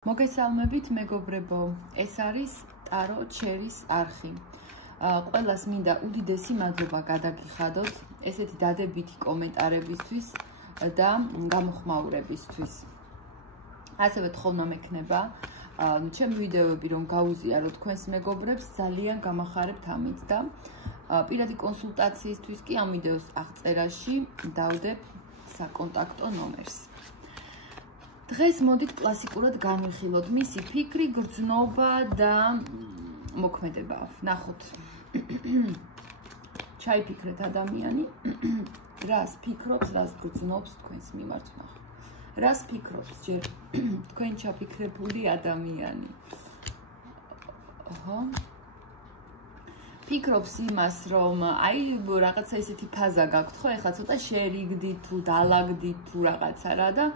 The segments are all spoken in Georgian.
მოგესალმებით მეგობრებო, ეს არის ტარო ჩერის არხი. ყველას მინდა უდიდესი მადლობა გადაგიხადოთ ესეთი დადებითი კომენტარებისთვის და გამოხმაურებისთვის. ასევე თხოვნა მექნება ჩემი ვიდეოები რომ გაუზიაროთ თქვენს მეგობრებს, ძალიან გამახარებთ ამით და პირადი კონსულტაციისთვის კი ამ ვიდეოს აღწერაში დავდებ საკონტაქტო ნომერს. დღეს მოდით კლასიკურად განვიხილოთ მისი ფიქრი, გრძნობა და მოქმედება. ნახოთ. ჩაიფიქრეთ ადამიანი, რას ფიქრობს, რას გრძნობს თქვენს მიმართ. რას ფიქრობს ჯერ თქვენ ჩაფიქრებული ადამიანი? ფიქრობს იმას, რომ აი რაღაცა ისეთი ფაზა გაქვთ, ხო, ეხლა ცოტა შერიგდით თუ დალაგდით თუ რაღაცა რა და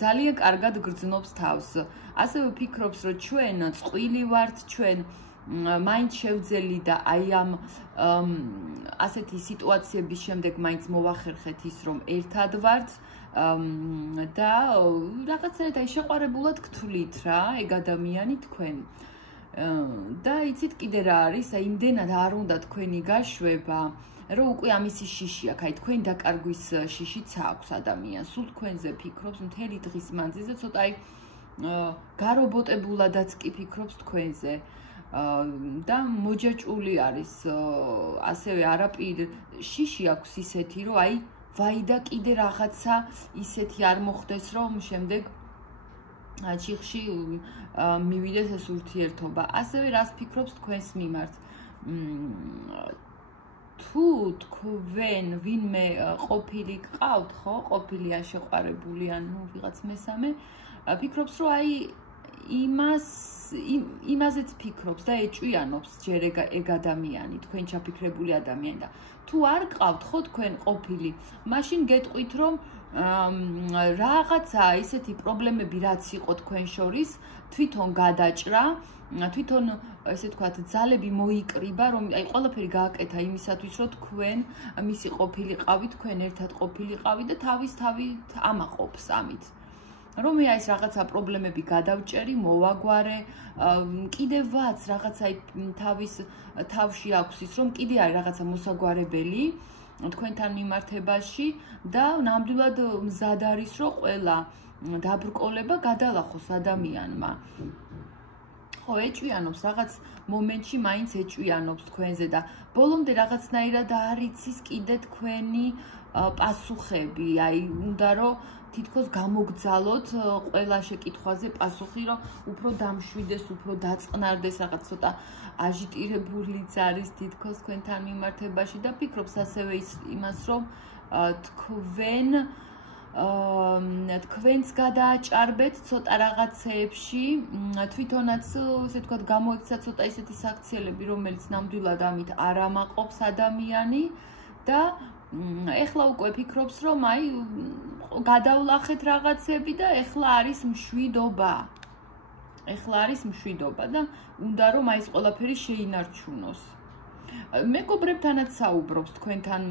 ძალიან კარგად გრძნობს თავს. ასევე ფიქრობს, რომ ჩვენ წყვილი ვართ, ჩვენ მაინც შევძელი და აი ამ ასეთი სიტუაციების შემდეგ მაინც მოვახერხეთ ის, რომ ერთად ვართ და რაღაცა აი შეყვარებულად გთვლით რა, ეგ ადამიანი თქვენ. და იცით კიდე რა არის, აი იმდენად არ უნდა თქვენი გაშვება, რომ უკვე ამისი შიში აქვს, აი თქვენი დაკარგვის შიშიც აქვს ადამიანს. სულ თქვენზე ფიქრობს მთელი დღის მანძილზე, ცოტა აი გარობოტებულადაც კი ფიქრობს თქვენზე. და მოჯაჭვული არის, ასევე არაპირ შიში აქვს ისეთი, რომ აი ვაი და კიდე რაღაცა ისეთი არ მოხდეს, რომ შემდეგ ჩიხში მივიდეს ეს ურთიერთობა. ასევე რას ფიქრობს თქვენს მიმართ? თუ თქვენ ვინმე ყოფილი გყავთ, ხო, ყოფილი ან შეყვარებული ან ვიღაც მესამე, ფიქრობს, რომ აი იმაზეც ფიქრობს და ეჭვიანობს ჯერ ეგ ადამიანი, თქვენ ჩაფიქრებული ადამიანი და თუ არ გყავთ, ხო, თქვენ ყოფილი, მაშინ გეტყვით, რომ რაღაცა ისეთი პრობლემები რაც იყო თქვენ შორის, თვითონ გადაჭრა, თვითონ ესე ვთქვათ, ძალები მოიკრიბა, რომ აი ყველაფერი გააკეთა იმისათვის, რომ თქვენ მისი ყოფილიყავით, თქვენ ერთად ყოფილიყავით და თავის-თავით ამაყობს ამით. რომ მე ეს რაღაცა პრობლემები გადავჭერი, მოვაგვარე, კიდევაც რაღაცა თავის თავში აქვს ის, რომ კიდე არის რაღაცა მოსაგვარებელი თქვენთან მიმართებაში და ნამდვილად მზად არის, რომ ყველა დაბრკოლება გადალახოს ადამიანმა. ხო, ეჭვიანობს, რაღაც მომენტში მაინც ეჭვიანობს თქვენზე და ბოლომდე რაღაცნაირად არ იცის კიდე თქვენი პასუხები, აი უნდა რომ თითქოს გამოგძალოთ ყველა შეკითხვაზე პასუხი, რომ უფრო დამშვიდეს, უფრო დაწყნარდეს, რაღაც ცოტა აჟიტირებულიც არის თითქოს თქვენთან მიმართებაში და ფიქრობს ასევე იმას, რომ თქვენს გადააჭარბეთ ცოტა რაღაცეებში, თვითონაც ესე ვთქვათ გამოექცა ცოტა ისეთი საქციელები, რომელიც ნამდვილად ამით არ ამაყობს ადამიანი და ეხლა უკვე ფიქრობს, რომ აი გადავლახეთ რაღაცები და ეხლა არის მშვიდობა. ეხლა არის მშვიდობა და უნდა რომ აი ეს ყველაფერი შეინარჩუნოს. მეგობრებთანაც საუბრობს თქვენთან,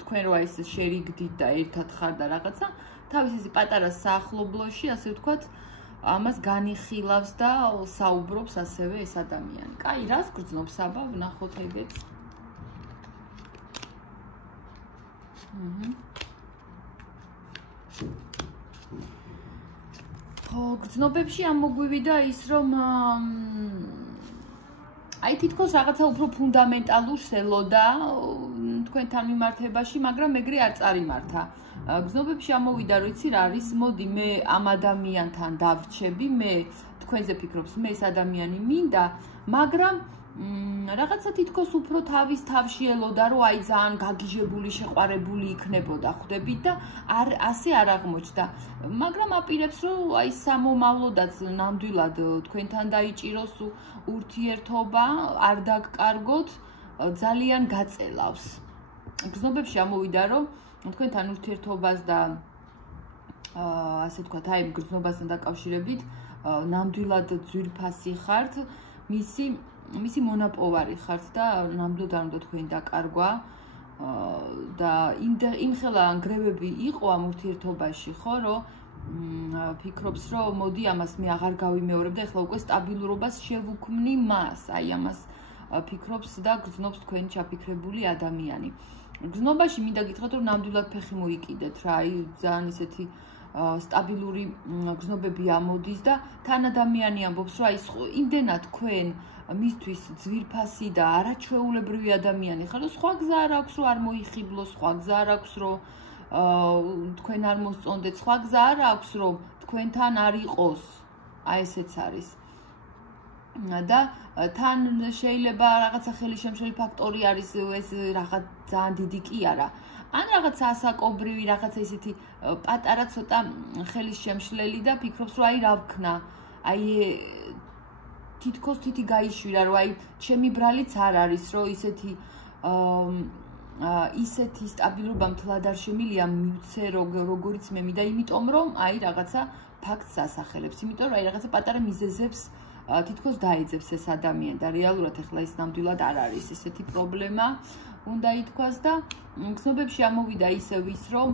თქვენ რო აი ეს შერიგდით და ერთად ხარ და რაღაცა, თავის ეს პატარა საახლობლოში, ასე ვთქვათ, ამას განიხილავს და საუბრობს ასევე ეს ადამიანი. კაი, რას გრძნობს აბა, ვნახოთ ეგეც. გრძნობებში ამოგვივიდა ის, რომ აი თითქოს რაღაცა უფრო ფუნდამენტალურს ელოდა თქვენთან მიმართებაში, მაგრამ ეგრე არ წარიმართა. გრძნობებში ამოვიდა, რომ იცი რა არის, მოდი მე ამ ადამიანთან დავრჩები, მე თქვენზე ფიქრობს, მე ეს ადამიანი მინდა, მაგრამ რაღაცა თითქოს უფრო თავის თავში ელოდა, რომ აი ძალიან გაგიჟებული, შეყვარებული იქნებოდა, ხვდებით და ასე არ აღმოჩნდა. მაგრამ აპირებს, რომ აი სამომავლოდაც ნამდვილად თქვენთან დაიჭიროს ურთიერთობა, არ დაგკარგოთ, ძალიან გაწელავს. გრძნობებში ამოვიდა, რომ თქვენთან ურთიერთობას და ასე ვთქვათ, აი გრძნობასთან დაკავშირებით ნამდვილად ძვირფასი ხართ, მისი მონაპოვარი ხართ და ნამდვილად არ უნდა თქვენი დაკარგვა და იმ ხელა ნგრევები იყო ამ ურთიერთობაში, ხო, რომ ფიქრობს, რომ მოდი ამას მე აღარ გავიმეორებ და ეხლა უკვე სტაბილურობას შევუქმნი მას. აი ამას ფიქრობს და გრძნობს თქვენი ჩაფიქრებული ადამიანი. გრძნობაში მინდა გითხრათ, რომ ნამდვილად ფეხი მოიკიდეთ რა, აი ძალიან ისეთი სტაბილური გრძნობები ამოდის და თან ადამიანი ამბობს, რომ აი იმდენად თქვენ მისთვის ძვირფასი და არაჩვეულებრივი ადამიანი ხარ, რომ სხვა გზა არ აქვს, რომ არ მოიხიბლო, სხვა გზა არ აქვს, რომ თქვენ არ მოსწონდეთ, სხვა გზა არ აქვს, რომ თქვენთან არ იყოს. აი ესეც არის. და თან შეიძლება რაღაცა ხელისშემშლელი ფაქტორი არის, ეს რაღაც ძალიან დიდი კი არა. ან რაღაც ასაკობრივი, რაღაცა ისეთი პატარა ცოტა ხელისშემშლელი და ფიქრობს, რომ აი რა ვქნა. აი თითქოს თითი გაიშვირა, რომ აი ჩემი ბრალიც არ არის, რომ ისეთი სტაბილურობა მთლად არ შემილია მივცე როგორიც მე მინდა, იმიტომ რომ აი რაღაცა ფაქტს ასახელებს, იმიტომ რომ აი რაღაცა პატარა მიზეზებს თითქოს დაეძებს ეს ადამიანი და რეალურად ეხლა ის ნამდვილად არ არის ესეთი პრობლემა უნდა ითქვას და გრძნობებში ამოვიდა ისევ ის რომ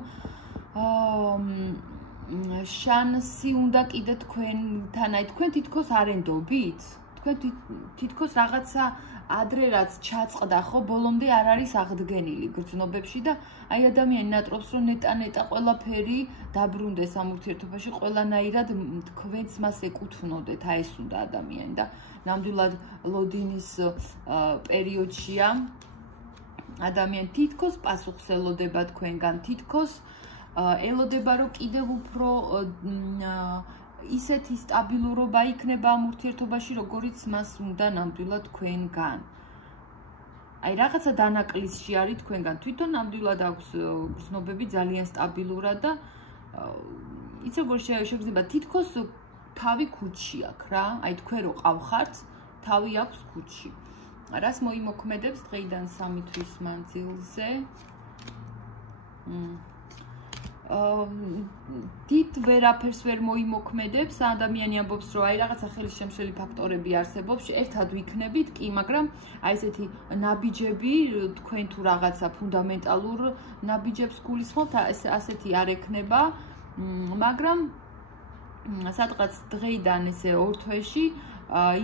შანსი უნდა კიდე თქვენთან აი თქვენ თითქოს არენდობით თქვენ თითქოს რაღაცა ადრე რაც ჩაწყდა ხო ბოლომდე არ არის აღდგენილი გრძნობებში და აი ადამიანი ნატრობს რომ ნეტა ყველაფერი დაბრუნდეს ამ ურთიერთობაში ყველანაირად თქვენც მას ეკუთვნოდეთ აი ეს უნდა ადამიანი და ნამდვილად ლოდინის პერიოდშია ადამიანი თითქოს პასუხს ელოდება თქვენგან თითქოს ელოდება რომ კიდევ უფრო ისეთი სტაბილურობა იქნება ამ ურთიერთობაში, როგორიც მას უნდა ნამდვილად თქვენგან. აი რაღაცა დანაკლისში არის თქვენგან. თვითონ ნამდვილად აქვს გრძნობები ძალიან სტაბილურად და იცი როგორ შეიძლება თითქოს თავი ქუჩში აქვს რა. აი თქვენ რო ყავხართ, თავი აქვს ქუჩში. რას მოიმოქმედებს დღეიდან 3 თვის მანძილზე? დიდ ვერაფერს ვერ მოიმოქმედებს ადამიანი ამბობს რომ აი რაღაცა ხელისშემშლელი ფაქტორები არსებობს ერთად ვიქნებით კი მაგრამ აი ესეთი ნაბიჯები თქვენ თუ რაღაცა ფუნდამენტალურ ნაბიჯებს გულისხმობთ ასეთი არ ექნება მაგრამ სადღაც დღეიდან ესე 2 თვეში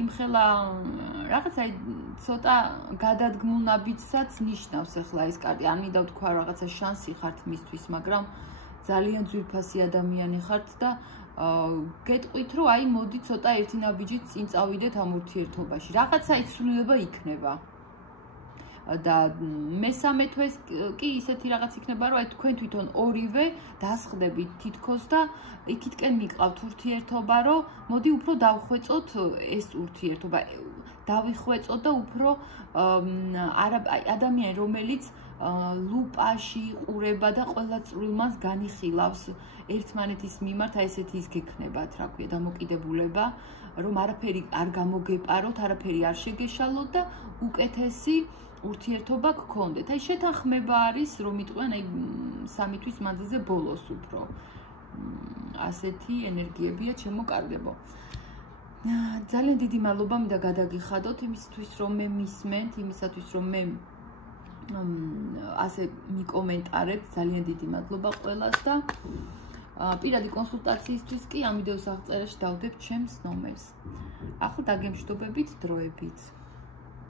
იმხელა რაღაცა ცოტა გადადგმულ ნაბიჯსაც ნიშნავს ახლა ეს კარტი არ მინდა ვთქვა რაღაცა შანსი ხართ მისთვის მაგრამ ძალიან ძვირფასი ადამიანი ხართ და გეტყვით რომ აი მოდი ცოტა ერთი ნაბიჯით წინ წავიდეთ ამ ურთიერთობაში. რაღაცა იცვლილება იქნება. და მესამე თვეს კი ისეთი რაღაც იქნება რომ აი თქვენ თვითონ ორივე დასხდებით თითქოს და იქითკენ მიყავთ ურთიერთობა რომ მოდი უფრო დავხვეწოთ ეს ურთიერთობა. დავიხვეწოთ და უფრო ადამიანი რომელიც ლუპაში ყურება და ყველა წვრილმას განიხილავს ერთმანეთის მიმართ აი ესეთი ის გექნებათ რა ქვია დამოკიდებულება რომ არაფერი არ გამოგეპაროთ არაფერი არ შეგეშალოთ და უკეთესი ურთიერთობა გქონდეთ აი შეთანხმება არის რომ იტყვიან აი 3 თვის მანძილზე ბოლოს უფრო ასეთი ენერგიებია ჩემოკარგებო ძალიან დიდი მადლობა მინდა გადაგიხადოთ იმისთვის რომ მე მისმენთ იმისათვის რომ მე ასე მიკომენტარებთ ძალიან დიდი მადლობა ყველას და პირადი კონსულტაციისთვის კი ამ ვიდეოს აღწერაში დავდებ ჩემს ნომერს. ახლა დაგემშვიდობებით დროებით.